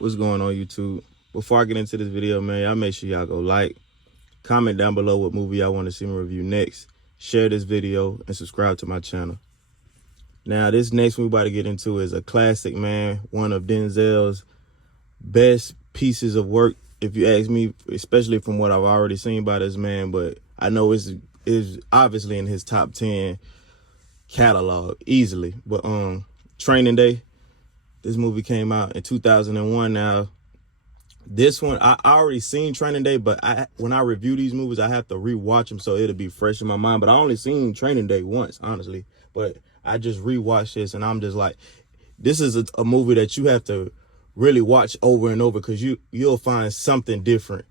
What's going on, YouTube? Before I get into this video, man, y'all make sure y'all go like, comment down below what movie y'all want to see me review next, share this video, and subscribe to my channel. Now, this next movie we're about to get into is a classic, man. One of Denzel's best pieces of work, if you ask me, especially from what I've already seen by this man. But I know it's obviously in his top 10 catalog, easily. But Training Day. This movie came out in 2001. Now, this one, I already seen Training Day, but when I review these movies, I have to rewatch them so it'll be fresh in my mind. But I only seen Training Day once, honestly. But I just rewatched this, and I'm just like, this is a movie that you have to really watch over and over, because you'll find something different,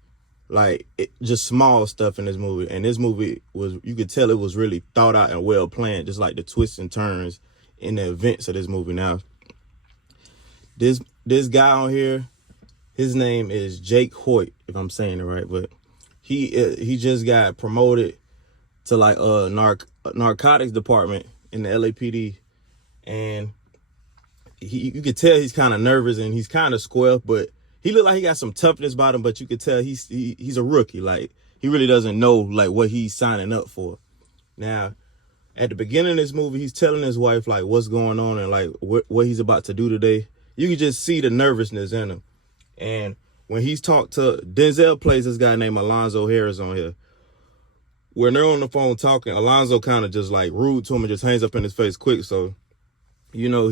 like just small stuff in this movie. And this movie was, you could tell it was really thought out and well planned, just like the twists and turns in the events of this movie. Now, this guy on here, his name is Jake Hoyt, if I'm saying it right, but he just got promoted to like narcotics department in the LAPD, and you could tell he's kind of nervous and he's kind of square, but he looked like he got some toughness about him. But you could tell he's a rookie, like he really doesn't know like what he's signing up for. Now, at the beginning of this movie, he's telling his wife like what's going on and like what he's about to do today. You can just see the nervousness in him. And when he's talked to, Denzel plays this guy named Alonzo Harris on here. When they're on the phone talking, Alonzo kind of just like rude to him and just hangs up in his face quick. So, you know,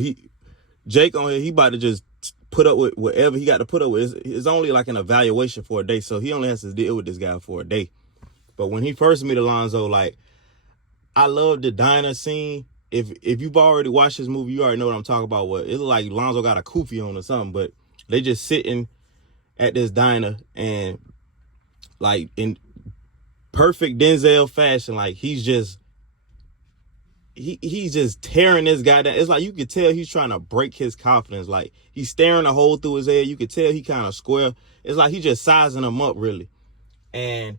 Jake on here, he about to just put up with whatever he got to put up with. It's only like an evaluation for a day, so he only has to deal with this guy for a day. But when he first meet Alonzo, like, I love the diner scene. If you've already watched this movie, you already know what I'm talking about. What it look like Alonzo got a kufi on or something, but they just sitting at this diner, and like in perfect Denzel fashion, like he's just tearing this guy down. It's like you could tell he's trying to break his confidence. Like he's staring a hole through his head. You could tell he kind of square. It's like he just sizing him up really, and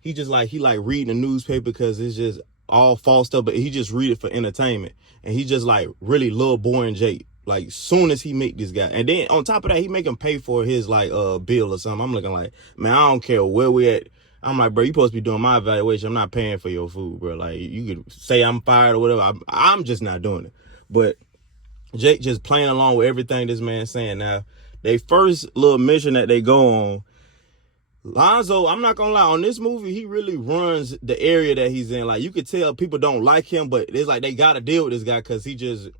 he reading the newspaper because it's just all false stuff, but he just read it for entertainment. And he just like really love boring Jake. Like soon as he make this guy, and then on top of that, he make him pay for his like bill or something. I'm looking like, man, I don't care where we at. I'm like, bro, you supposed to be doing my evaluation. I'm not paying for your food, bro. Like you could say I'm fired or whatever. I'm just not doing it. But Jake just playing along with everything this man's saying. Now, they first little mission that they go on, Lonzo, I'm not gonna lie, on this movie, he really runs the area that he's in. Like you could tell people don't like him, but it's like they gotta deal with this guy because he just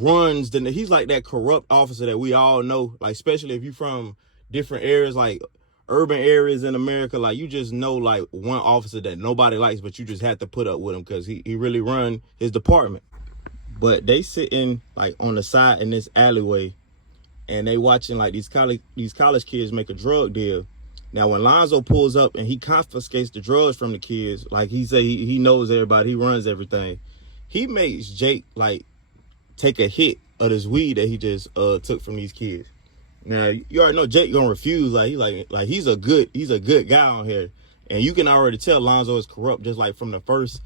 runs he's like that corrupt officer that we all know, like especially if you're from different areas, like urban areas in America, like you just know like one officer that nobody likes, but you just have to put up with him because he really run his department. But they sitting like on the side in this alleyway, and they watching like these college kids make a drug deal. Now, when Lonzo pulls up and he confiscates the drugs from the kids, like he say he knows everybody, he runs everything. He makes Jake like take a hit of this weed that he just took from these kids. Now, you already know Jake gonna refuse. Like he's a good guy on here, and you can already tell Lonzo is corrupt just like from the first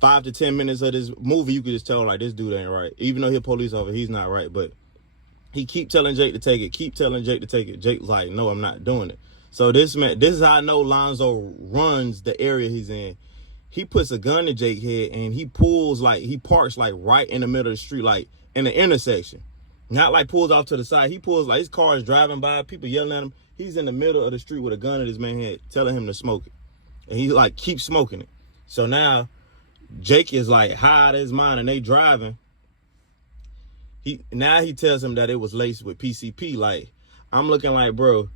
5 to 10 minutes of this movie. You could just tell like this dude ain't right, even though he's a police officer, he's not right. But he keep telling Jake to take it, keep telling Jake to take it. Jake's like, no, I'm not doing it. So this is how I know Lonzo runs the area he's in. He puts a gun in Jake's head, and he parks like right in the middle of the street, like in the intersection. Not like pulls off to the side. He pulls like his car is driving by, people yelling at him. He's in the middle of the street with a gun in his man's head, telling him to smoke it. And he like keeps smoking it. So now Jake is like high out of his mind, and they driving. He tells him that it was laced with PCP. Like, I'm looking like, bro,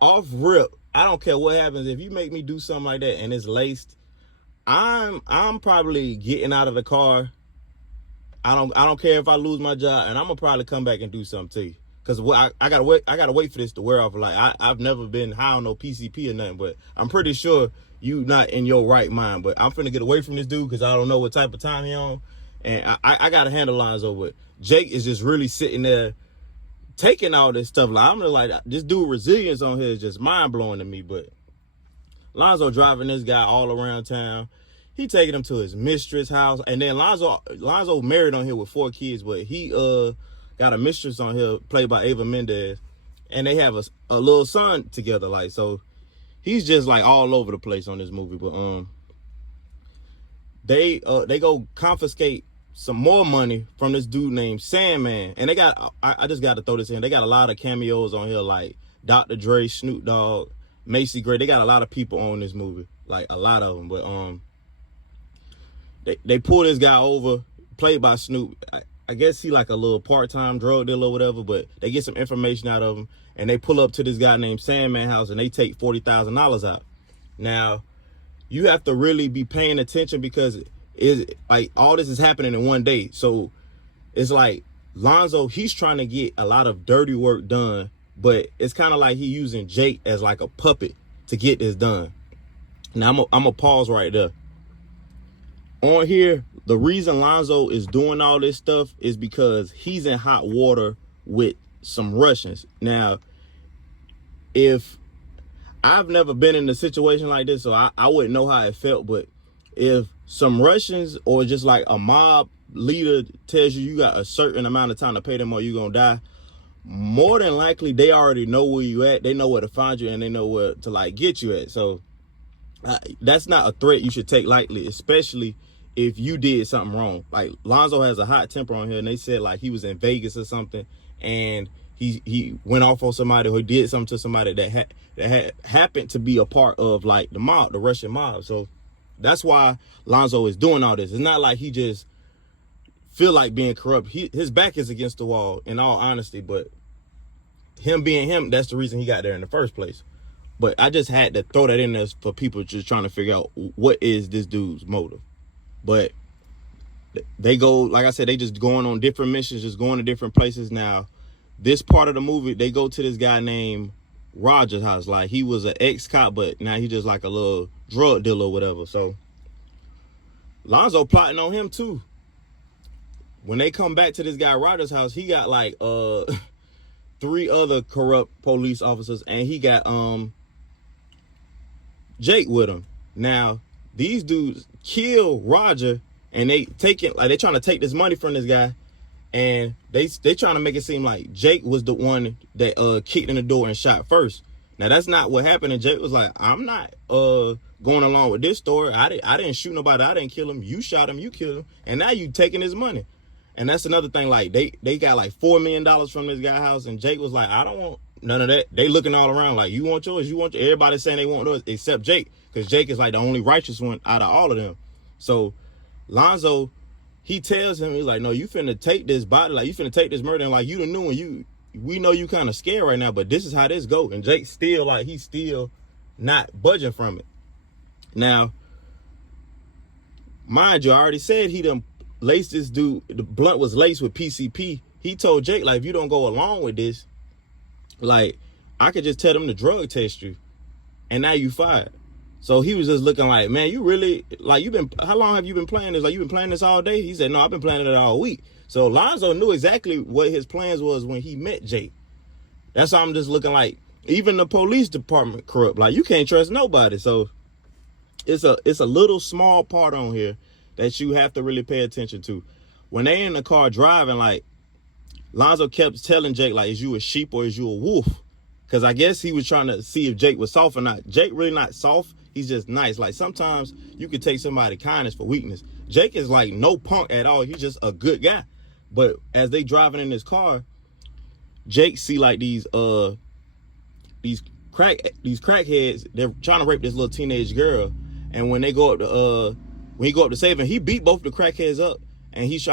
off rip, I don't care what happens. If you make me do something like that and it's laced, I'm probably getting out of the car. I don't care if I lose my job, and I'm gonna probably come back and do something to you. Cause I gotta wait for this to wear off. Like I've never been high on no PCP or nothing, but I'm pretty sure you not in your right mind. But I'm finna get away from this dude because I don't know what type of time he on. And I got to handle Lonzo, but Jake is just really sitting there taking all this stuff. Like, I'm like, this dude resilience on here is just mind-blowing to me. But Lonzo driving this guy all around town. He taking him to his mistress' house. And then Lonzo married on here with 4 kids, but he got a mistress on here played by Ava Mendez, and they have a little son together. Like, so he's just like all over the place on this movie. But they go confiscate some more money from this dude named Sandman, and they got I just got to throw this in. They got a lot of cameos on here, like Dr. Dre, Snoop Dogg, Macy Gray. They got a lot of people on this movie, like a lot of them. But they pull this guy over, played by Snoop. I guess he like a little part-time drug dealer or whatever, but they get some information out of him, and they pull up to this guy named Sandman house, and they take $40,000 out. Now, you have to really be paying attention because it's like all this is happening in one day. So it's like Lonzo, he's trying to get a lot of dirty work done, but it's kind of like he using Jake as like a puppet to get this done. Now, I'm gonna pause right there. On here, the reason Lonzo is doing all this stuff is because he's in hot water with some Russians. Now, if I've never been in a situation like this, so I wouldn't know how it felt, but if some Russians or just like a mob leader tells you got a certain amount of time to pay them or you're gonna die, more than likely they already know where you at, they know where to find you, and they know where to like get you at. So that's not a threat you should take lightly, especially if you did something wrong. Like Lonzo has a hot temper on here, and they said like he was in Vegas or something, and he went off on somebody who did something to somebody that had happened to be a part of like the mob, the Russian mob. So that's why Lonzo is doing all this. It's not like he just feel like being corrupt. His back is against the wall, in all honesty, but him being him, that's the reason he got there in the first place. But I just had to throw that in there for people just trying to figure out what is this dude's motive. But they go, like I said, they just going on different missions, just going to different places. Now, this part of the movie, they go to this guy named Roger's house. Like, he was an ex-cop, but now he just like a little drug dealer or whatever. So Lonzo plotting on him too. When they come back to this guy Roger's house, he got like 3 other corrupt police officers, and he got Jake with him. Now, these dudes kill Roger, and they trying to take this money from this guy, and they trying to make it seem like Jake was the one that kicked in the door and shot first. Now that's not what happened, and Jake was like, I'm not going along with this story. I didn't shoot nobody, I didn't kill him. You shot him, you killed him, and now you taking his money. And that's another thing, like they got like $4 million from this guy's house, and Jake was like, I don't want none of that. They looking all around like, you want yours, you want yours. Everybody saying they want yours except Jake, because Jake is like the only righteous one out of all of them. So Lonzo, he tells him, he's like, no, you finna take this body, like you finna take this murder, and like you the new one, we know you kind of scared right now, but this is how this go. And Jake still like, he's still not budging from it. Now, mind you, I already said he done laced this dude, the blunt was laced with PCP. He told Jake, like, if you don't go along with this, like, I could just tell them to drug test you, and now you fired. So he was just looking like, man, you really, like, how long have you been playing this? Like, you been playing this all day? He said, no, I've been playing it all week. So Lonzo knew exactly what his plans was when he met Jake. That's why I'm just looking like, even the police department corrupt. Like, you can't trust nobody. So it's a little small part on here that you have to really pay attention to. When they in the car driving, like, Lonzo kept telling Jake, like, is you a sheep or is you a wolf? Because I guess he was trying to see if Jake was soft or not. Jake really not soft. He's just nice. Like, sometimes you could take somebody's kindness for weakness. Jake is like no punk at all. He's just a good guy. But as they driving in this car, Jake see like these crackheads. They're trying to rape this little teenage girl. And when they go up to when he go up to save him, he beat both the crackheads up, and he's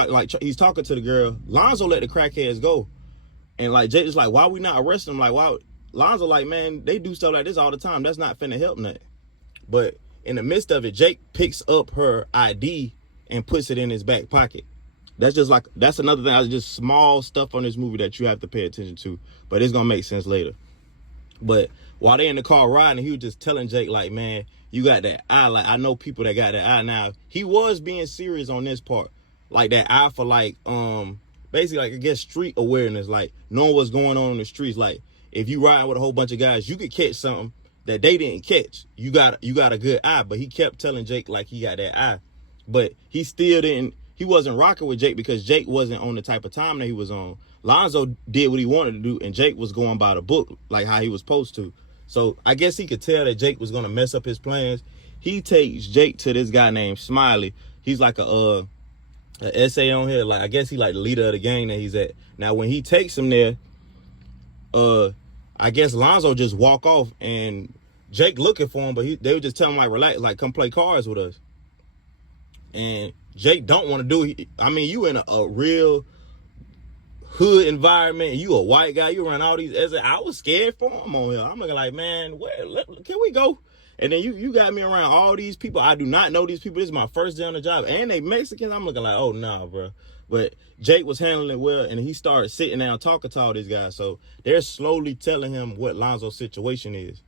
talking to the girl. Lonzo let the crackheads go, and like Jake is like, why we not arresting them? Like, why? Lonzo like, man, they do stuff like this all the time. That's not finna help nothing. But in the midst of it, Jake picks up her ID and puts it in his back pocket. That's another thing. Just small stuff on this movie that you have to pay attention to, but it's gonna make sense later. But while they in the car riding, he was just telling Jake, like, man, you got that eye. Like, I know people that got that eye. Now, he was being serious on this part. Like, that eye for, like, basically, like, I guess, street awareness. Like, knowing what's going on in the streets. Like, if you ride with a whole bunch of guys, you could catch something that they didn't catch. You got a good eye. But he kept telling Jake, like, he got that eye. But he still didn't, he wasn't rocking with Jake because Jake wasn't on the type of time that he was on. Alonzo did what he wanted to do, and Jake was going by the book, like how he was supposed to. So I guess he could tell that Jake was gonna mess up his plans. He takes Jake to this guy named Smiley. He's like a essay on here. Like, I guess he like the leader of the gang that he's at. Now when he takes him there, I guess Alonzo just walk off, and Jake looking for him, but they would just tell him like, relax, like come play cards with us. And Jake don't want to do it. I mean, you in a real hood environment, you a white guy, you run all these essays. I was scared for him on here. I'm looking like, man, can we go? And then you got me around all these people. I do not know these people. This is my first day on the job. And they Mexicans. I'm looking like, oh, nah, bro. But Jake was handling it well, and he started sitting down talking to all these guys. So they're slowly telling him what Lonzo's situation is.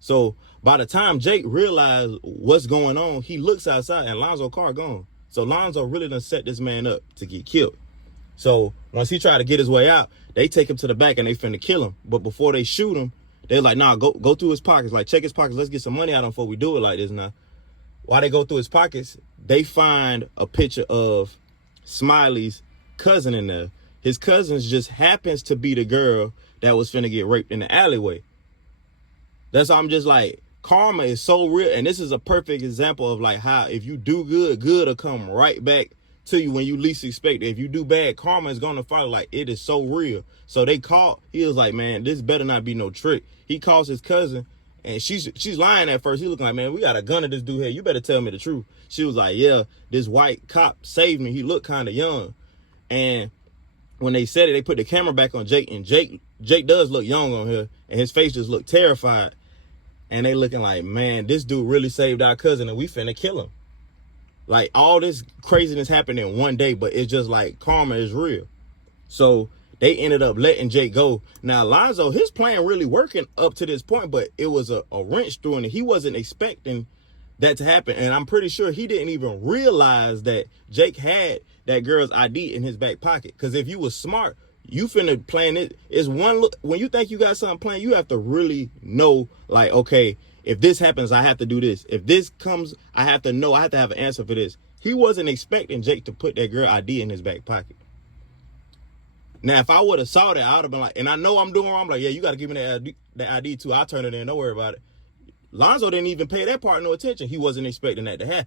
So by the time Jake realized what's going on, he looks outside, and Lonzo's car gone. So Lonzo really done set this man up to get killed. So once he tried to get his way out, they take him to the back, and they finna kill him. But before they shoot him, they're like, nah, go through his pockets. Like, check his pockets. Let's get some money out of him before we do it like this now. While they go through his pockets, they find a picture of Smiley's cousin in there. His cousin just happens to be the girl that was finna get raped in the alleyway. That's why I'm just like, karma is so real. And this is a perfect example of like how if you do good, good will come right back to you when you least expect it. If you do bad, karma is gonna follow. Like, it is so real. So he was like, man, this better not be no trick. He calls his cousin, and she's lying at first. He looking like, man, we got a gun at this dude here. You better tell me the truth. She was like, yeah, this white cop saved me. He looked kind of young. And when they said it, they put the camera back on Jake, and Jake does look young on here, and his face just looked terrified. And they looking like, man, this dude really saved our cousin, and we finna kill him. Like, all this craziness happened in one day, but it's just like karma is real. So they ended up letting Jake go. Now, Alonzo, his plan really working up to this point, but it was a wrench through, and he wasn't expecting that to happen. And I'm pretty sure he didn't even realize that Jake had that girl's ID in his back pocket. Because if you was smart, you finna plan it. It's one look. When you think you got something planned, you have to really know, like, okay, if this happens, I have to do this. If this comes, I have to know. I have to have an answer for this. He wasn't expecting Jake to put that girl ID in his back pocket. Now, if I would have saw that, I would have been like, and I know I'm doing wrong. I'm like, yeah, you got to give me that ID too. I'll turn it in. Don't worry about it. Lonzo didn't even pay that part no attention. He wasn't expecting that to happen.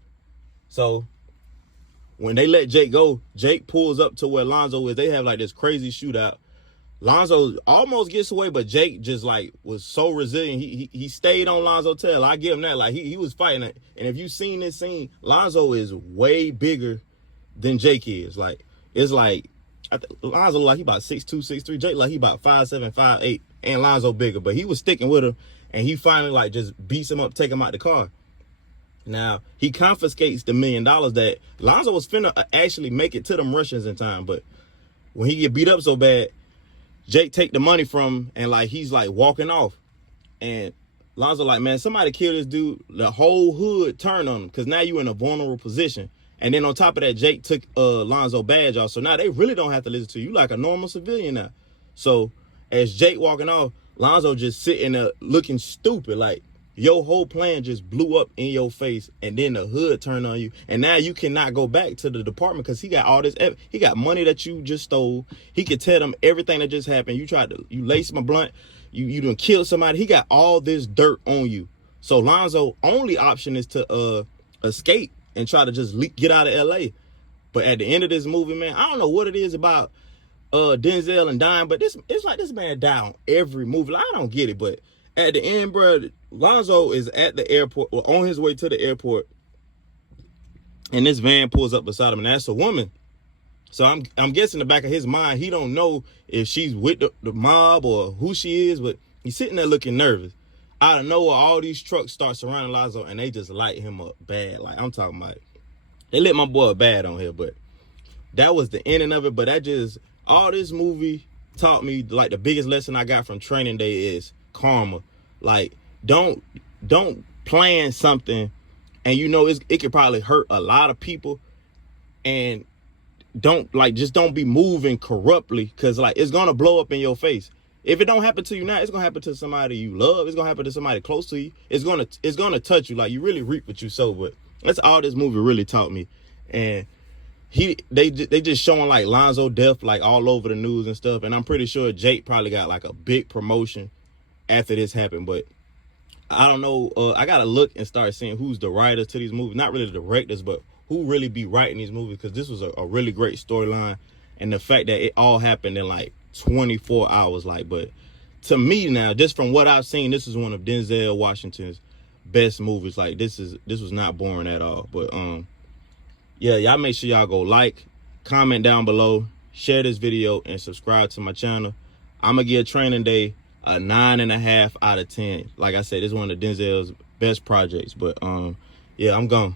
So when they let Jake go, Jake pulls up to where Lonzo is. They have like this crazy shootout. Lonzo almost gets away, but Jake just like was so resilient. He stayed on Lonzo's tail. I give him that. Like he was fighting it. And if you've seen this scene, Lonzo is way bigger than Jake is. Like, it's like Lonzo like he about 6'2", 6'3". Jake like he about 5'7", 5'8", and Lonzo bigger. But he was sticking with him, and he finally like just beats him up, take him out the car. Now, he confiscates the $1 million that Alonzo was finna actually make it to them Russians in time. But when he get beat up so bad, Jake take the money from him, and like he's like walking off. And Alonzo like, man, somebody kill this dude. The whole hood turned on him because now you in a vulnerable position. And then on top of that, Jake took Alonzo badge off. So now they really don't have to listen to you. You like a normal civilian now. So as Jake walking off, Alonzo just sitting there looking stupid. Like, your whole plan just blew up in your face, and then the hood turned on you. And now you cannot go back to the department because he got all this. He got money that you just stole. He could tell them everything that just happened. You laced my blunt. You done killed somebody. He got all this dirt on you. So Lonzo's only option is to escape and try to just get out of LA. But at the end of this movie, man, I don't know what it is about Denzel and dying, but it's like this man died on every movie. Like, I don't get it, but at the end, bro, Alonzo is at the airport, or on his way to the airport, and this van pulls up beside him, and that's a woman. So I'm guessing in the back of his mind, he don't know if she's with the mob or who she is, but he's sitting there looking nervous. Out of nowhere, all these trucks start surrounding Alonzo, and they just light him up bad. Like, I'm talking about, they lit my boy bad on here, but that was the ending of it. But all this movie taught me, like, the biggest lesson I got from Training Day is karma. Like, don't plan something and you know it could probably hurt a lot of people, and just don't be moving corruptly, because like it's gonna blow up in your face. If it don't happen to you now, it's gonna happen to somebody you love. It's gonna happen to somebody close to you. It's gonna touch you. Like, you really reap what you sow. But that's all this movie really taught me. And they just showing like Alonzo death like all over the news and stuff, and I'm pretty sure Jake probably got like a big promotion after this happened. But I don't know. I gotta look and start seeing who's the writers to these movies. Not really the directors, but who really be writing these movies, because this was a really great storyline, and the fact that it all happened in like 24 hours. Like, but to me now, just from what I've seen, this is one of Denzel Washington's best movies. Like, this was not boring at all. But yeah, y'all make sure y'all go like, comment down below, share this video, and subscribe to my channel. I'm gonna give Training Day a 9.5 out of 10. Like I said, this is one of Denzel's best projects. But yeah, I'm gone.